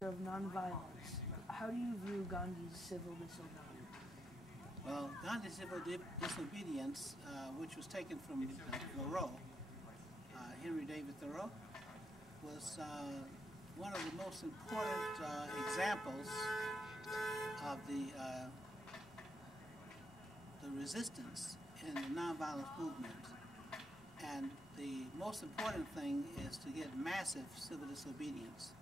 of nonviolence, how do you view Gandhi's civil disobedience? Well, Gandhi's civil disobedience, which was taken from Thoreau, Henry David Thoreau, was one of the most important examples of the resistance in the nonviolence movement. And the most important thing is to get massive civil disobedience.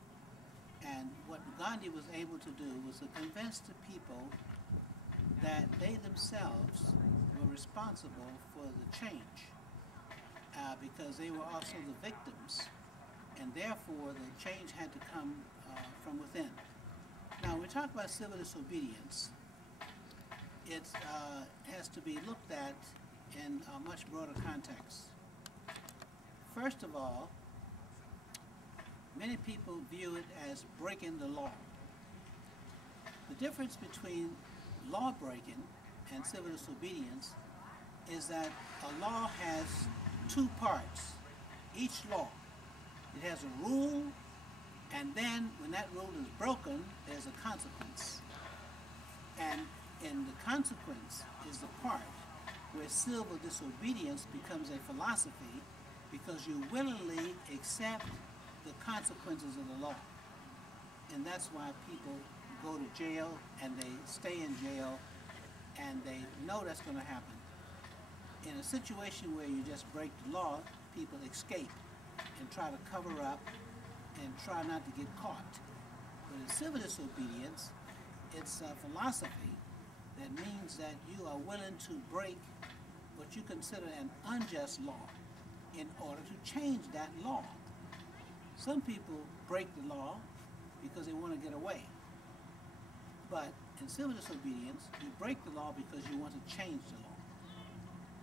And what Gandhi was able to do was to convince the people that they themselves were responsible for the change because they were also the victims, and therefore the change had to come from within. Now, when we talk about civil disobedience, it has to be looked at in a much broader context. First of all, many people view it as breaking the law. The difference between law breaking and civil disobedience is that a law has two parts. Each law, it has a rule, and then when that rule is broken, there's a consequence. And in the consequence is the part where civil disobedience becomes a philosophy because you willingly accept the consequences of the law. And that's why people go to jail and they stay in jail and they know that's going to happen. In a situation where you just break the law, people escape and try to cover up and try not to get caught. But in civil disobedience, it's a philosophy that means that you are willing to break what you consider an unjust law in order to change that law. Some people break the law because they want to get away. But in civil disobedience, you break the law because you want to change the law.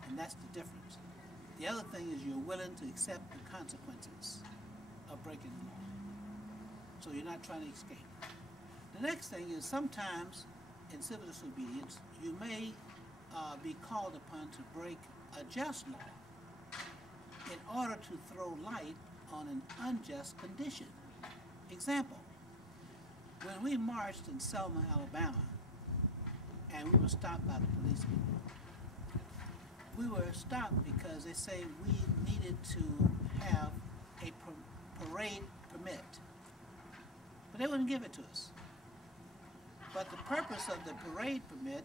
And that's the difference. The other thing is you're willing to accept the consequences of breaking the law. So you're not trying to escape. The next thing is sometimes in civil disobedience, you may be called upon to break a just law in order to throw light on an unjust condition. Example, when we marched in Selma, Alabama, and we were stopped by the policemen, we were stopped because they say we needed to have a parade permit, but they wouldn't give it to us. But the purpose of the parade permit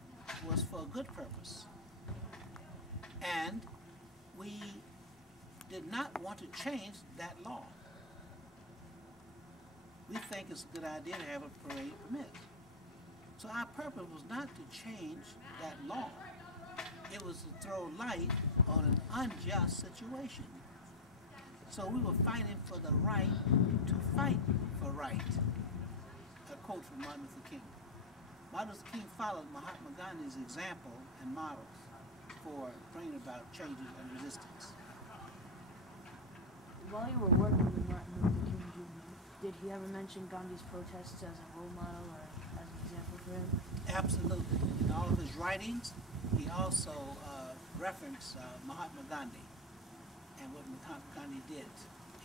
was for a good purpose. And we did not want to change that law. We think it's a good idea to have a parade permit. So our purpose was not to change that law. It was to throw light on an unjust situation. So we were fighting for the right to fight for right. A quote from Martin Luther King. Martin Luther King followed Mahatma Gandhi's example and models for bringing about changes and resistance. While you were working with Martin Luther King Jr., did he ever mention Gandhi's protests as a role model or as an example for him? Absolutely. In all of his writings, he also referenced Mahatma Gandhi and what Mahatma Gandhi did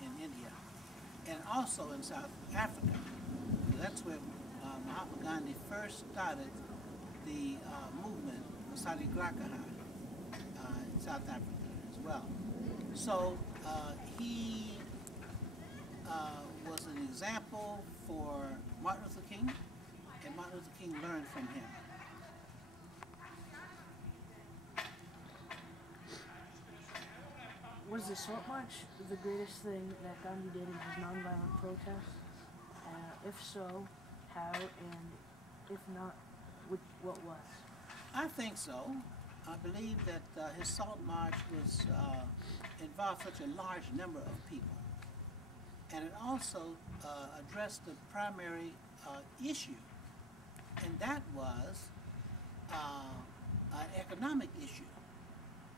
in India, and also in South Africa. That's where Mahatma Gandhi first started the movement of Satyagraha in South Africa as well. So he was an example for Martin Luther King, and Martin Luther King learned from him. Was the Salt March the greatest thing that Gandhi did in his nonviolent protests? If so, how, and if not, what was? I think so. I believe that his Salt March was involved such a large number of people. And it also addressed the primary issue, and that was an economic issue.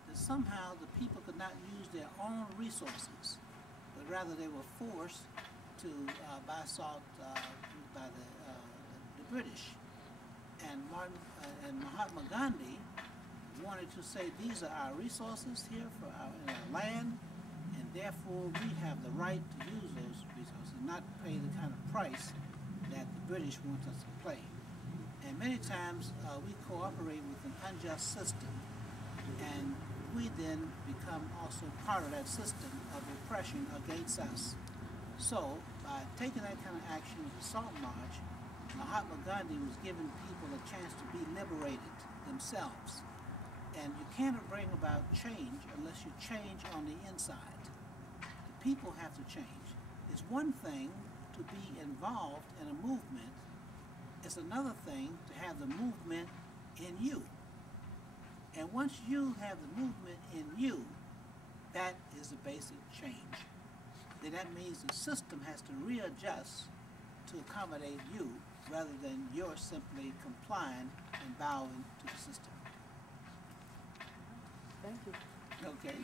That somehow the people could not use their own resources, but rather they were forced to buy salt by the British. And Mahatma Gandhi wanted to say these are our resources here for in our land, and therefore we have the right to use those resources, not pay the kind of price that the British want us to play. And many times we cooperate with an unjust system, and we then become also part of that system of oppression against us. So by taking that kind of action with the Salt March, Mahatma Gandhi was giving people a chance to be liberated themselves. And you cannot bring about change unless you change on the inside. The people have to change. It's one thing to be involved in a movement. It's another thing to have the movement in you. And once you have the movement in you, that is the basic change. Then that means the system has to readjust to accommodate you rather than you're simply complying and bowing to the system. Thank you. Okay.